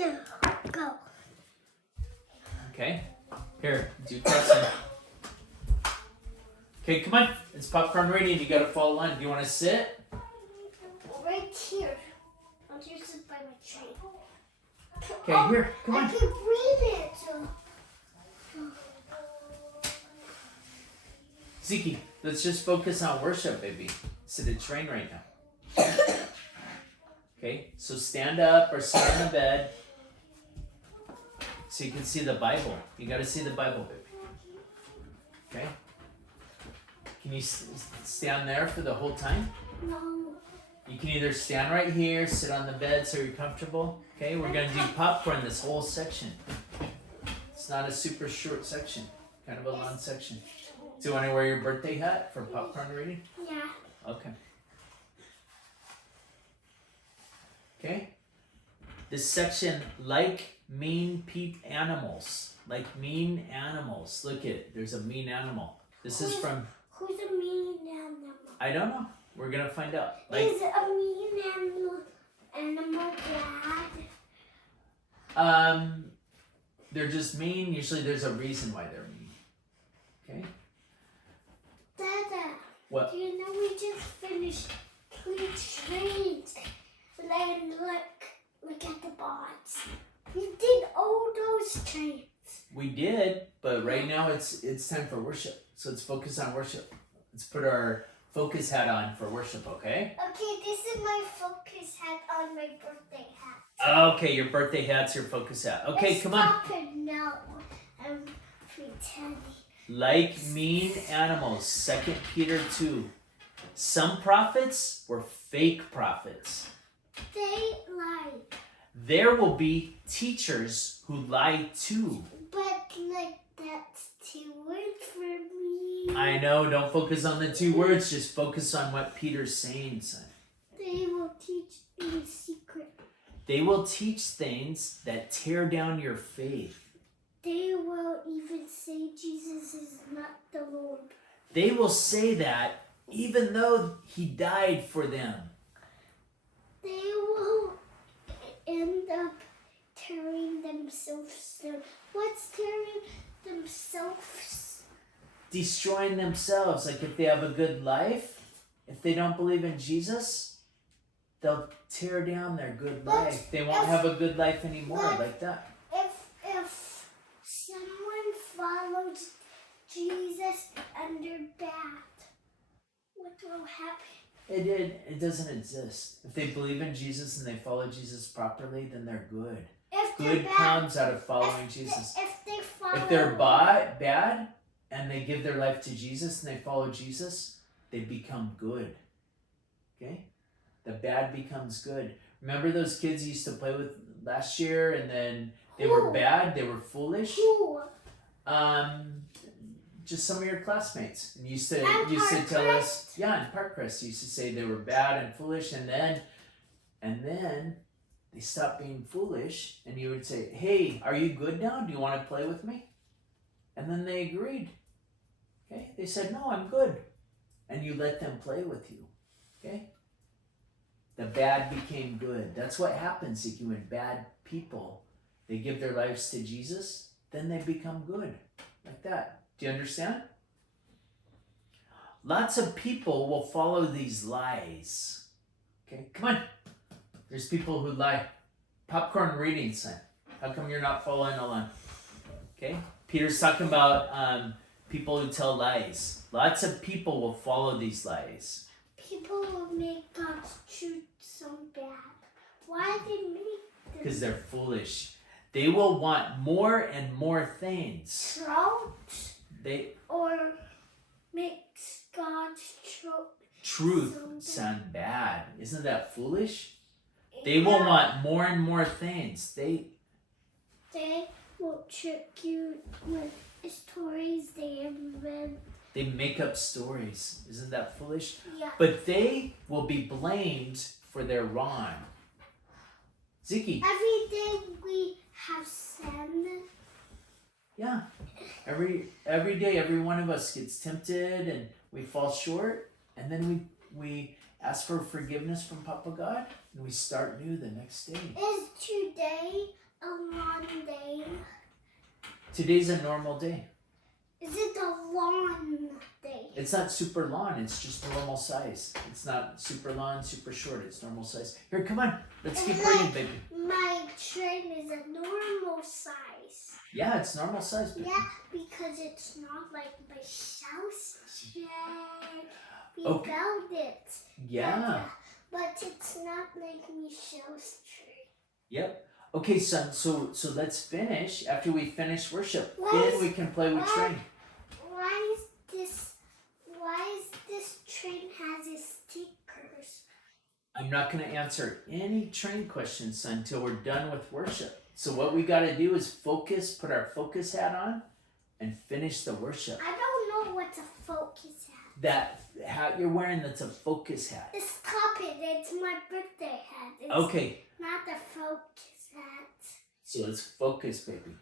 2, go. Okay. Here, do testing. Okay, come on. It's popcorn reading. You gotta follow along. Do you want to sit? Right here. I'll just sit by my tree. Okay, here. Come on. I can read it. Zeke, let's just focus on worship, baby. It's a train right now. Okay, so stand up or sit on the bed so you can see the Bible. You gotta see the Bible, baby. Okay? Can you stand there for the whole time? No. You can either stand right here, sit on the bed so you're comfortable. Okay, we're gonna do popcorn this whole section. It's not a super short section, kind of a long section. Do you want to wear your birthday hat for popcorn reading? Yeah. Okay. Okay. This section, like mean animals. Like mean animals. Look at it. There's a mean animal. This is from... Who's a mean animal? I don't know. We're going to find out. Like, is a mean animal bad? They're just mean. Usually there's a reason why they're mean. Okay? Dada, What? do you know we just finished 3 trains? And look at the bots. We did all those trains. We did, but right now it's time for worship. So let's focus on worship. Let's put our focus hat on for worship, okay? Okay, this is my focus hat on my birthday hat. Okay, your birthday hat's your focus hat. Okay, come on. Stop it now. I'm pretending. Like mean animals, 2 Peter 2. Some prophets were fake prophets. They lied. There will be teachers who lie too. But that's 2 words for me. I know, don't focus on the 2 words, just focus on what Peter's saying, son. They will teach in secret. They will teach things that tear down your faith. They will even say Jesus is not the Lord. They will say that even though he died for them. They will end up tearing themselves down. What's tearing themselves? Destroying themselves. Like if they have a good life, if they don't believe in Jesus, they'll tear down their good life. They won't have a good life anymore like that. If someone follows Jesus and they're bad, what will happen? It doesn't exist. If they believe in Jesus and they follow Jesus properly, then they're good. If Good comes out of following Jesus. If they're bad and they give their life to Jesus and they follow Jesus, they become good. Okay? The bad becomes good. Remember those kids you used to play with last year and then they were bad, they were foolish? Who? Just some of your classmates. And used to tell us, in Parkcrest, used to say they were bad and foolish, and then they stopped being foolish, and you would say, hey, are you good now? Do you want to play with me? And then they agreed. Okay? They said, no, I'm good. And you let them play with you. Okay? The bad became good. That's what happens when bad people, they give their lives to Jesus, then they become good. Like that. Do you understand? Lots of people will follow these lies. Okay, come on. There's people who lie. Popcorn reading, son. How come you're not following along? Okay, Peter's talking about people who tell lies. Lots of people will follow these lies. People will make God's truth so bad. Why did they make them? Because they're foolish. They will want more and more things. Or makes God's truth sound bad. Isn't that foolish? They will want more and more things. They will trick you with stories they invent. They make up stories. Isn't that foolish? Yeah. But they will be blamed for their wrong. Ziki. Every day we have sin. Yeah. Every day, every one of us gets tempted and we fall short, and then we ask for forgiveness from Papa God, and we start new the next day. Is today Today's a normal day. Is it a long day? It's not super long, it's just normal size. It's not super long, super short, it's normal size. Here, come on, let's keep reading, baby. My train is a normal size. Yeah, it's normal size, baby. Yeah, because it's not like my house train. We Okay. built it. Yeah. But it's not like Michelle's train. Yep. Okay, son, so let's finish. After we finish worship, Why then is- we can play with train. Why is this train has its stickers? I'm not going to answer any train questions, son, until we're done with worship. So what we got to do is focus, put our focus hat on, and finish the worship. I don't know what's a focus hat. That hat you're wearing, that's a focus hat. Stop it, it's my birthday hat. It's Okay, not a focus hat. so let's focus, baby.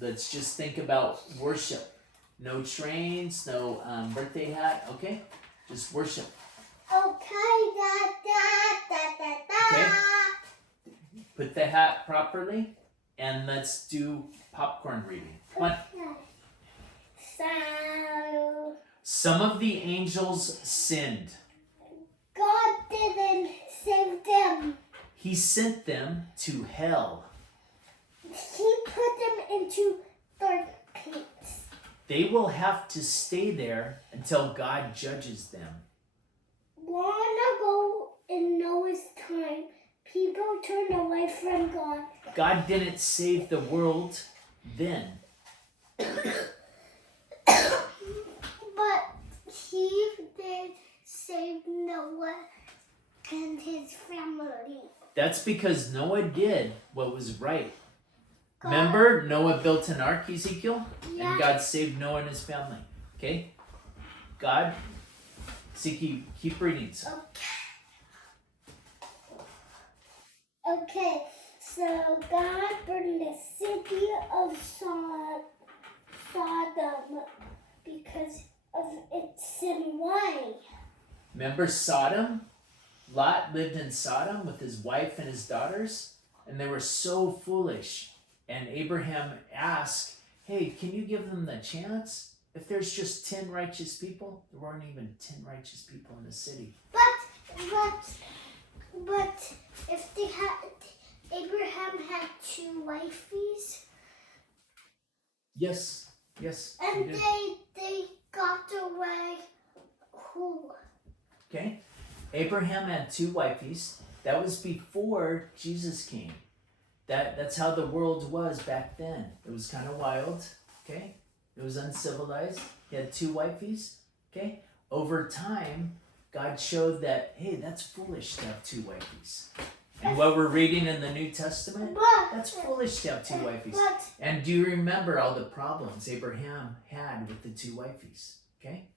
Let's just think about worship. No trains, no birthday hat, okay? Just worship. Okay, da da da da da. Okay. Put the hat properly, and let's do popcorn reading. Come on. Okay. So Some of the angels sinned. God didn't save them. He sent them to hell. He put them into dark pits. They will have to stay there until God judges them. Long ago in Noah's time, people turned away from God. God didn't save the world then. But he did save Noah and his family. That's because Noah did what was right. God- Remember, Noah built an ark, Ezekiel? Yeah. And God saved Noah and his family. Okay? God, Zeke, keep reading. Son. Okay, so God burned the city of Sodom because of its sin. Why? Remember Sodom? Lot lived in Sodom with his wife and his daughters, and they were so foolish. And Abraham asked, hey, can you give them the chance? If there's just 10 righteous people, there weren't even 10 righteous people in the city. But if they had, Abraham had two wifeys, Yes, yes. he and did. they got away. Who? Okay. Abraham had two wifeys. That was before Jesus came. That's how the world was back then. It was kind of wild. Okay. It was uncivilized. He had two wifeys. Okay. Over time, God showed that, hey, that's foolish to have two wifeys. And what we're reading in the New Testament, that's foolish to have two wifeys. But And do you remember all the problems Abraham had with the two wifeys? Okay.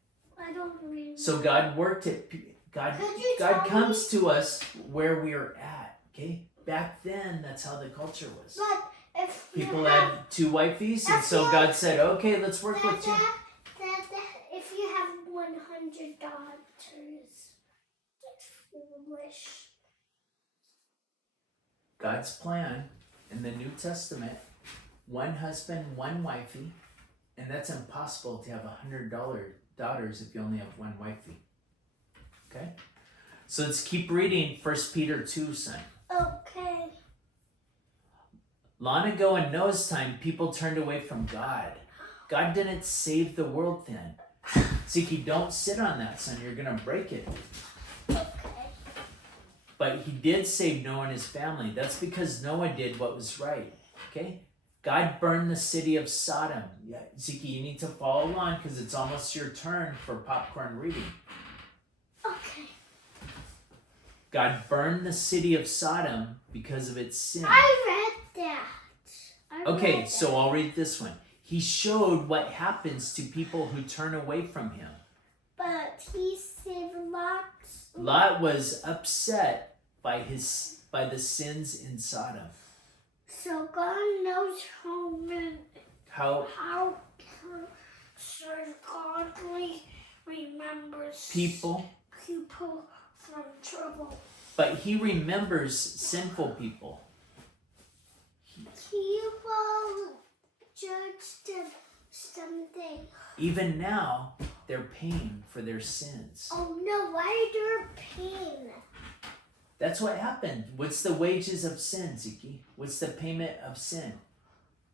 I don't remember. So God worked it. God Could you tell comes to us where we're at. Okay. Back then, that's how the culture was. But if People you had have, two wifeys, and so Dad, God said, "Okay, let's work with you." if you have 100 daughters, that's foolish. God's plan in the New Testament: one husband, one wifey, and that's impossible to have 100 daughters if you only have one wifey. Okay. So let's keep reading 1 Peter 2, son. Okay. Long ago in Noah's time, people turned away from God. God didn't save the world then. Zeke, don't sit on that, son. You're going to break it. Okay. But he did save Noah and his family. That's because Noah did what was right. Okay? God burned the city of Sodom. Yeah, Zeke, you need to follow along because it's almost your turn for popcorn reading. Okay. God burned the city of Sodom because of its sin. I read that. Okay, so I'll read this one. He showed what happens to people who turn away from him. But he saved lots. Lot was upset by the sins in Sodom. So God knows How how so godly remembers people, from trouble. but he remembers sinful people. People judge them someday. Even now, they're paying for their sins. Oh no, why are there pain? That's what happened. What's the wages of sin, Ziki? What's the payment of sin?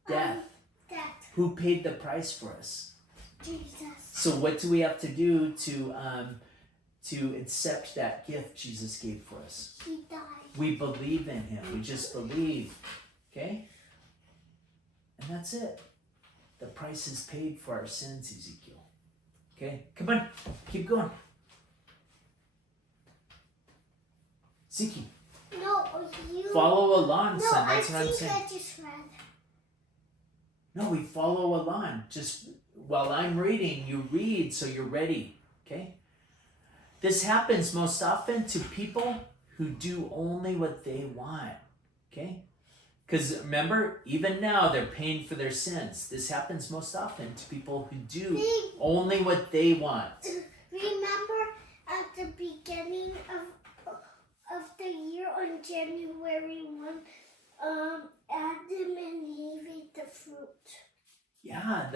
Death. Death. Who paid the price for us? Jesus. So what do we have to do to accept that gift Jesus gave for us? He died. We believe in him. We just believe. Okay? And that's it. The price is paid for our sins, Ezekiel. Okay? Come on. Keep going. Ziki. No, you. Follow along, No, son. That's what I'm think saying. I just read. No, we follow along. Just while I'm reading, you read so you're ready. Okay? This happens most often to people who do only what they want. Okay? Because remember, even now they're paying for their sins. This happens most often to people who do only what they want. Remember at the beginning of the year on January 1, Adam and Eve ate the fruit. Yeah,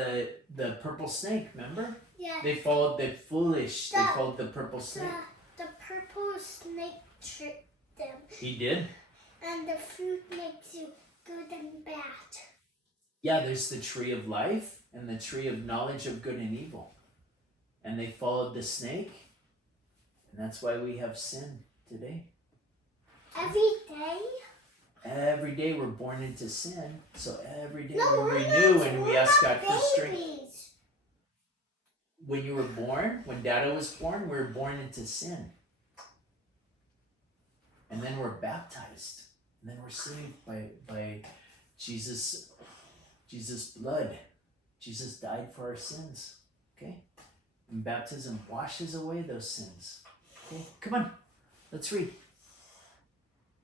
the purple snake, remember? Yeah. They followed they followed the purple snake. The purple snake tricked them. He did? And the fruit makes you good and bad. Yeah, there's the tree of life and the tree of knowledge of good and evil. And they followed the snake. And that's why we have sin today. Every day? Every day we're born into sin. So every day No, we we're renew not, and we're we ask not God for strength. babies. When you were born, when Dada was born, we were born into sin. And then we're baptized. And then we're saved by Jesus' blood. Jesus died for our sins. Okay? And baptism washes away those sins. Okay? Come on. Let's read.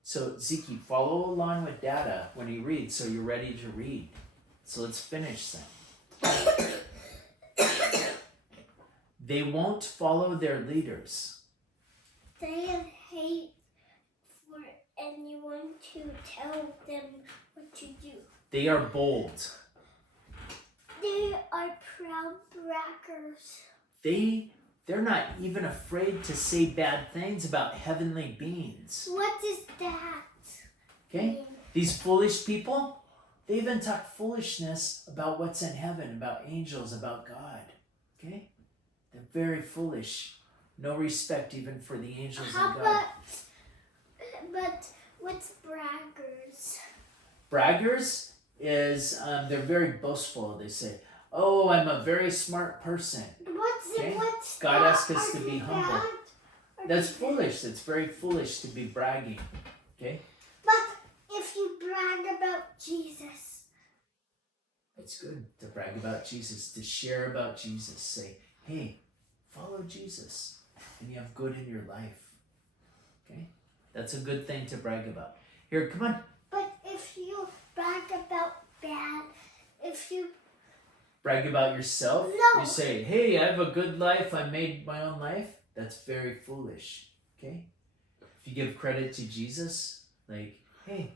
So, Ziki, follow along with Dada when he reads so you're ready to read. So let's finish then. They won't follow their leaders. They have hate for anyone to tell them what to do. They are bold. They are proud braggers. They're not even afraid to say bad things about heavenly beings. What is that? Okay? These foolish people, they even talk foolishness about what's in heaven, about angels, about God. Okay? They're very foolish. No respect even for the angels and God. But what's braggers? Braggers is, they're very boastful. They say, oh, I'm a very smart person. What's God that? asks us to be humble. That's foolish. That's very foolish to be bragging. Okay? But if you brag about Jesus. It's good to brag about Jesus, to share about Jesus. Say, hey, follow Jesus, and you have good in your life. Okay? That's a good thing to brag about. Here, come on. But if you brag about bad, if you Brag about yourself. No. You say, hey, I have a good life. I made my own life. That's very foolish. Okay? If you give credit to Jesus, like, hey,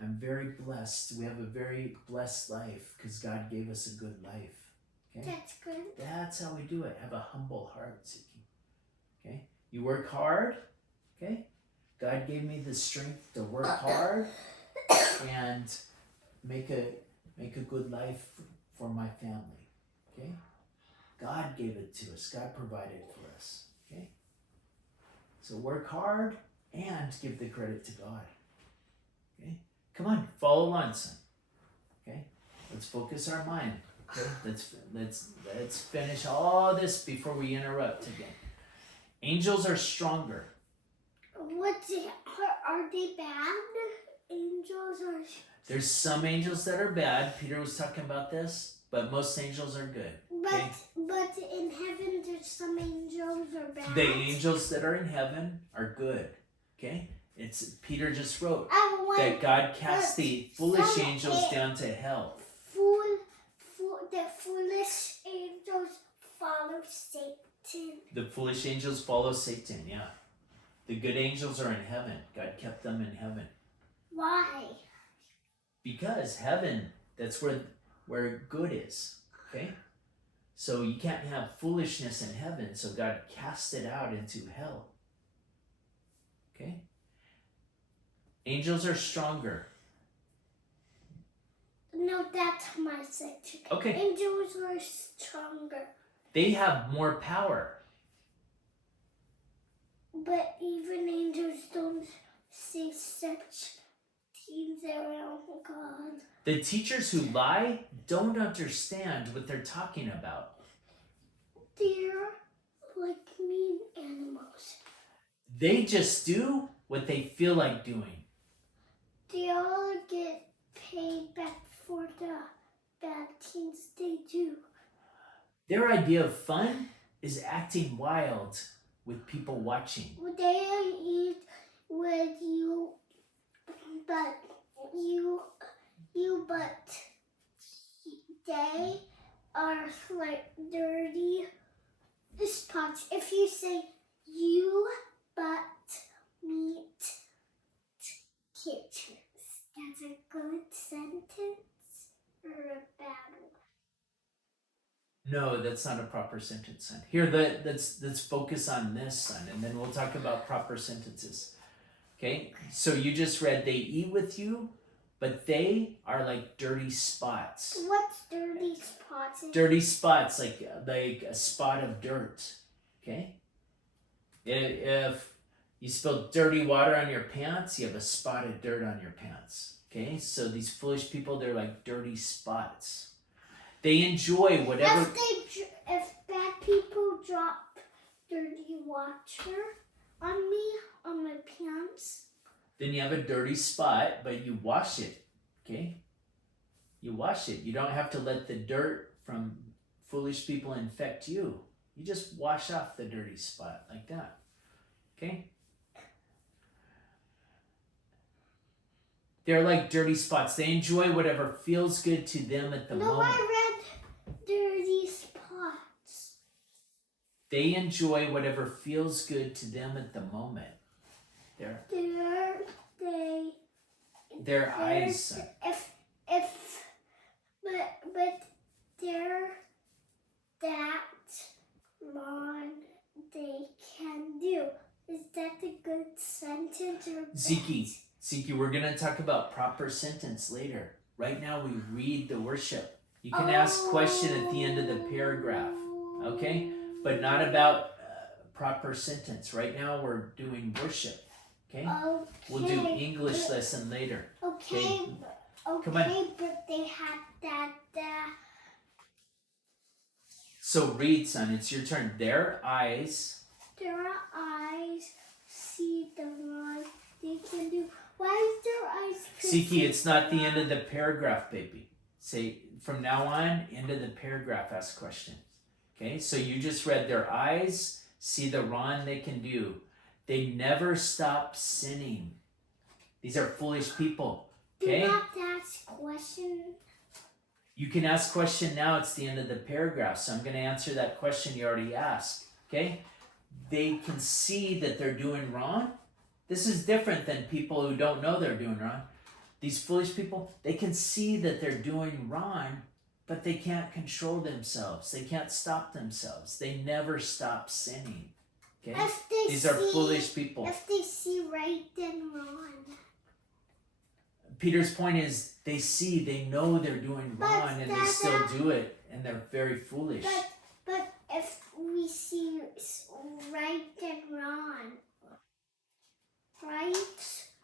I'm very blessed. We have a very blessed life because God gave us a good life. Okay? That's good. That's how we do it. Have a humble heart, Ziki. Okay? You work hard. Okay? God gave me the strength to work hard and make a good life for my family. Okay? God gave it to us. God provided it for us. Okay? So work hard and give the credit to God. Okay? Come on, follow along, son. Okay? Let's focus our mind. Okay? Let's finish all this before we interrupt again. Angels are stronger. Are they bad? Angels are. There's some angels that are bad. Peter was talking about this, but most angels are good. Okay? But in heaven, there's some angels are bad. The angels that are in heaven are good. Okay? It's Peter just wrote that God cast the foolish angels down to hell. The foolish angels follow Satan. The foolish angels follow Satan, yeah. The good angels are in heaven. God kept them in heaven. Why? Because heaven, that's where where good is. Okay? So you can't have foolishness in heaven, so God cast it out into hell. Okay? Angels are stronger. No, that's my section. Okay. Angels are stronger. They have more power. But even angels don't say such things around God. The teachers who lie don't understand what they're talking about. They're like mean animals. They just do what they feel like doing. They all get paid back for the bad things they do. Their idea of fun is acting wild with people watching. They eat with you, but they are like dirty spots. If you say you but meat kitchens, that's a good sentence or a bad one? No, that's not a proper sentence, son. Here, let's focus on this, son, and then we'll talk about proper sentences. Okay? So you just read, they eat with you, but they are like dirty spots. What's dirty spots? Dirty spots, like a spot of dirt. Okay? If you spill dirty water on your pants, you have a spot of dirt on your pants. Okay? So these foolish people, they're like dirty spots. They enjoy whatever. If bad people drop dirty water on me, on my pants, then you have a dirty spot, but you wash it. Okay? You wash it. You don't have to let the dirt from foolish people infect you. You just wash off the dirty spot like that. Okay? They're like dirty spots. They enjoy whatever feels good to them at the moment. No, I read dirty spots. They enjoy whatever feels good to them at the moment. Their eyes. But they're that long they can do. Is that a good sentence or bad? Ziki, we're going to talk about proper sentence later. Right now we read the worship. You can ask question at the end of the paragraph, okay? But not about proper sentence. Right now we're doing worship, okay? We'll do English lesson later. Okay, Come on. but they had that. So read, son. It's your turn. Their eyes see the wrong they can do. Why is their eyes? Ziki, it's not the end of the paragraph, baby. Say, from now on, end of the paragraph, ask questions. Okay, so you just read their eyes see the wrong they can do. They never stop sinning. These are foolish people. Okay? Do not ask questions. You can ask question now. It's the end of the paragraph. So I'm going to answer that question you already asked. Okay? They can see that they're doing wrong. This is different than people who don't know they're doing wrong. These foolish people, they can see that they're doing wrong, but they can't control themselves. They can't stop themselves. They never stop sinning. Okay? These are foolish people. If they see right and wrong. Peter's point is they know they're doing wrong and they still do it, and they're very foolish. But if we see right and wrong, right?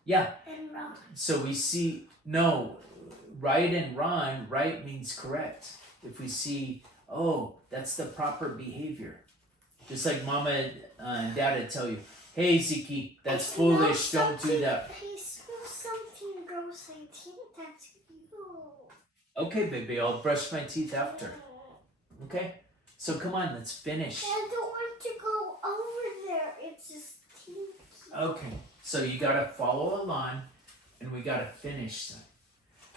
Yeah. And wrong. So we see, no, right and wrong, right means correct. If we see, oh, that's the proper behavior. Just like mama and dad tell you, hey, Ziki, that's foolish, don't do that. I smell something gross, I think that's you. Okay, baby, I'll brush my teeth after. Okay? So come on, let's finish. I don't want to go over there, it's just stinky. Okay, so you gotta follow along, and we gotta finish them.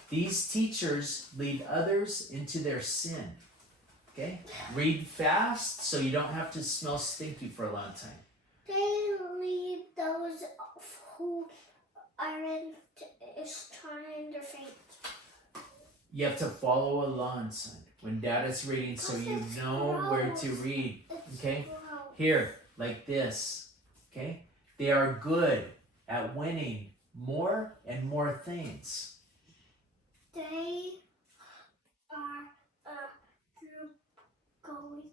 These teachers lead others into their sin. Okay? Read fast so you don't have to smell stinky for a long time. They lead those who aren't trying their faith. You have to follow along, son. When Dad is reading, so you know where to read. Okay? Here, like this. Okay? They are good at winning more and more things. They are going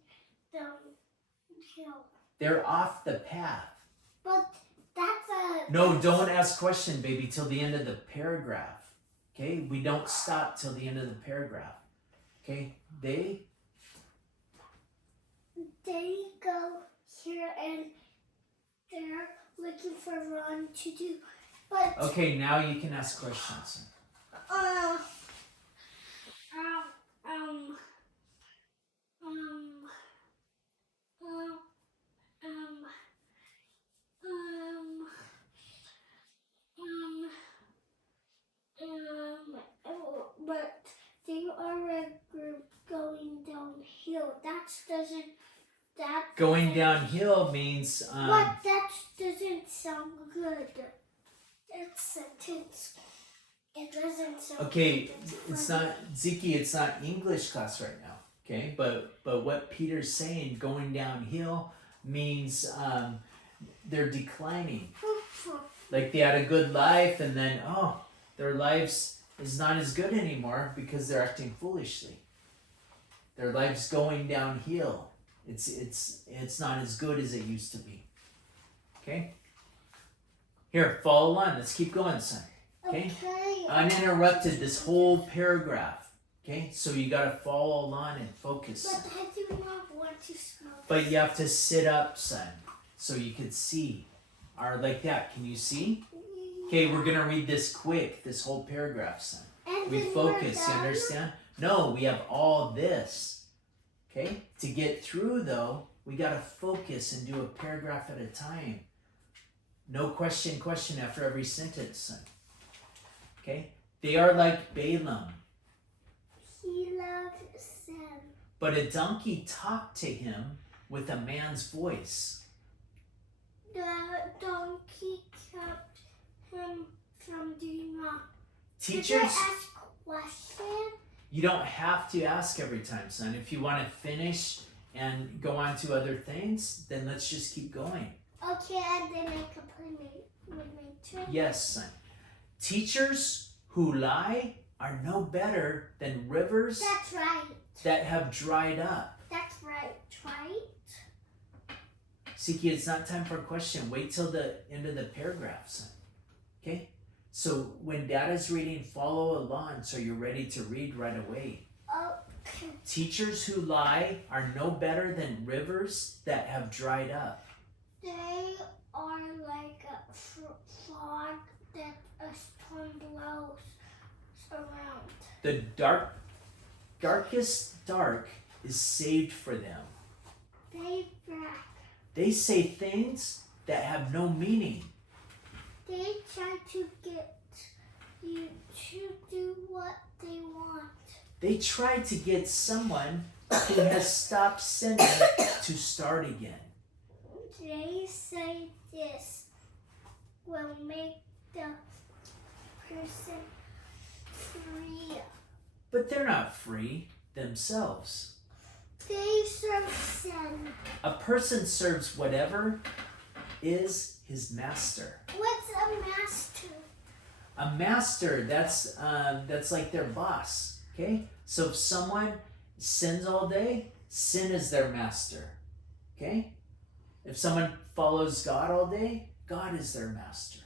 downhill. They're off the path. But that's a... No, don't ask question, baby, till the end of the paragraph. Okay? We don't stop till the end of the paragraph. Okay? They go here and they're looking for Ron to do. But Okay, now you can ask questions. But they are a group going downhill. Going downhill means But that doesn't sound good. That sentence. It doesn't sound okay, good. it's not Ziki, it's not English class right now. Okay? But what Peter's saying, going downhill means they're declining. Like they had a good life and then their lives is not as good anymore because they're acting foolishly. Their life's going downhill. It's not as good as it used to be. Okay? Here, follow along. Let's keep going, son. Okay? Uninterrupted this whole paragraph. Okay? So you gotta follow along and focus. But I do not want to smoke. But you have to sit up, son, so you could see. Or like that. Can you see? Okay, we're gonna read this quick, this whole paragraph, son. And We then focus, we're you done? understand? No, we have all this. Okay? To get through though, we gotta focus and do a paragraph at a time. No question after every sentence, son. Okay? They are like Balaam. He loved sin. But a donkey talked to him with a man's voice. The donkey kept him from doing wrong. Teachers, Did I ask a question? you don't have to ask every time, son. If you want to finish and go on to other things, then let's just keep going. Okay, and then I can play with my trick. Yes, son. Teachers who lie are no better than rivers That's right. that have dried up. That's right. Right? Siki, it's not time for a question. Wait till the end of the paragraph, son. Okay? So when Dad is reading, follow along so you're ready to read right away. Okay. Teachers who lie are no better than rivers that have dried up. They are like a fog that a storm blows around. The darkest dark is saved for them. They brag. They say things that have no meaning. They try to get you to do what they want. They try to get someone who has stopped sinning to start again. They say this will make the person free. But they're not free themselves. They serve sin. A person serves whatever is his master. What's a master? A master, that's like their boss. Okay? So if someone sins all day, sin is their master. Okay? If someone follows God all day, God is their master.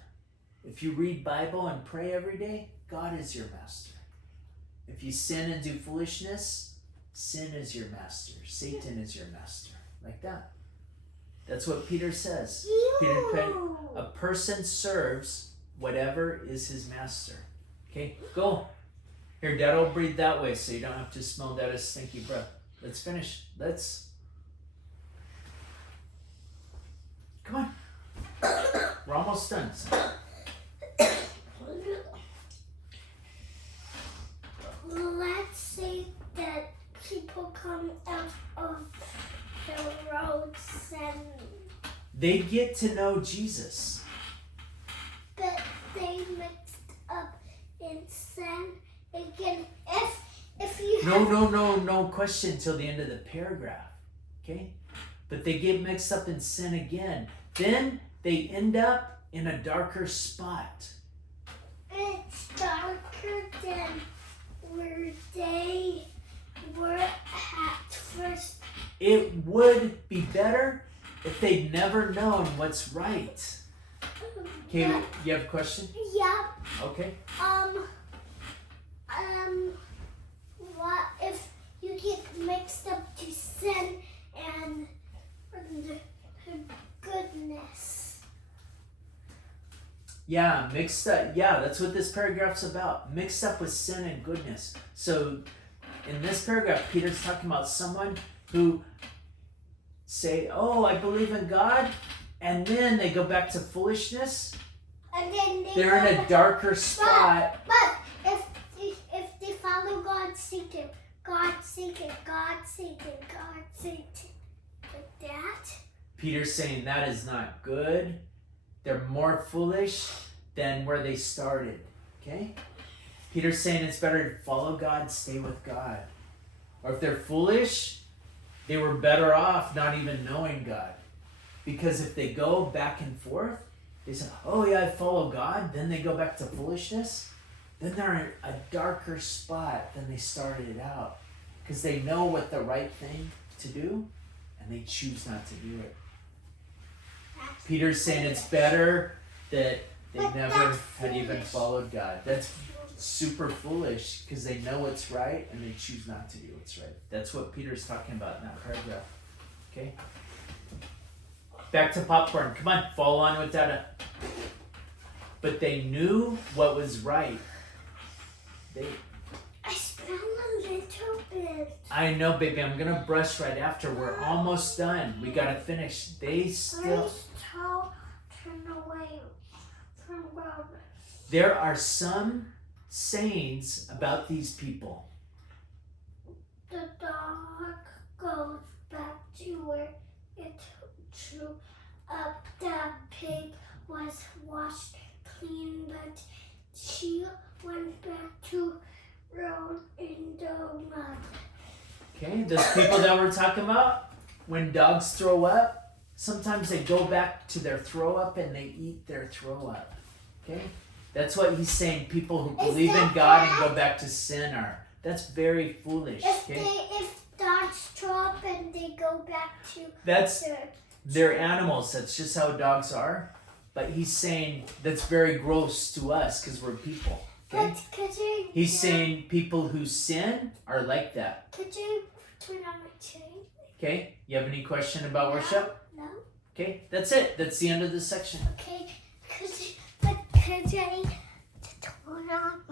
If you read Bible and pray every day, God is your master. If you sin and do foolishness, sin is your master. Satan is your master. Like that. That's what Peter says. Peter said, a person serves whatever is his master. Okay, go. Here, Dad will breathe that way so you don't have to smell Dad's stinky breath. Let's finish. Let's. Come on. We're almost done. Son. Let's say that people come out of the roads and They get to know Jesus. but they mixed up in sin again. No question till the end of the paragraph. Okay? But they get mixed up in sin again. Then they end up in a darker spot. It's darker than where they were at first. It would be better if they'd never known what's right. Okay, But, you have a question? yeah. Okay. What if you get mixed up to sin and goodness? Yeah, mixed up. Yeah, that's what this paragraph's about. Mixed up with sin and goodness. So in this paragraph, Peter's talking about someone who say, oh, I believe in God, and then they go back to foolishness. And then They're in a darker spot. But if they follow God, Satan, like that. Peter's saying that is not good. They're more foolish than where they started. Okay? Peter's saying it's better to follow God, stay with God. Or if they're foolish, they were better off not even knowing God. Because if they go back and forth, they say, oh yeah, I follow God, then they go back to foolishness, then they're in a darker spot than they started out. Because they know what the right thing to do, and they choose not to do it. Peter's saying it's better that they But never that's had even foolish. followed God. That's super foolish because they know what's right and they choose not to do what's right. That's what Peter's talking about in that paragraph. Okay? Back to popcorn. Come on, follow on with that. But they knew what was right. I smell a little bit. I know, baby. I'm gonna brush right after. We're almost done. We gotta finish. They still. Please turn away from God. There are some sayings about these people. The dog goes back to where it drew up. The pig was washed clean, but she went back to roll in the mud. Okay, those people that we're talking about, when dogs throw up, sometimes they go back to their throw up and they eat their throw up. Okay? That's what he's saying. People who believe in God and go back to sin are. That's very foolish. Okay? If dogs throw up and they go back to That's their they're animals. That's just how dogs are. But he's saying that's very gross to us because we're people. Okay? But could you? He's saying people who sin are like that. Could you turn on my chain? Okay? You have any question about worship? No. Okay? That's it. That's the end of this section. Okay. Could I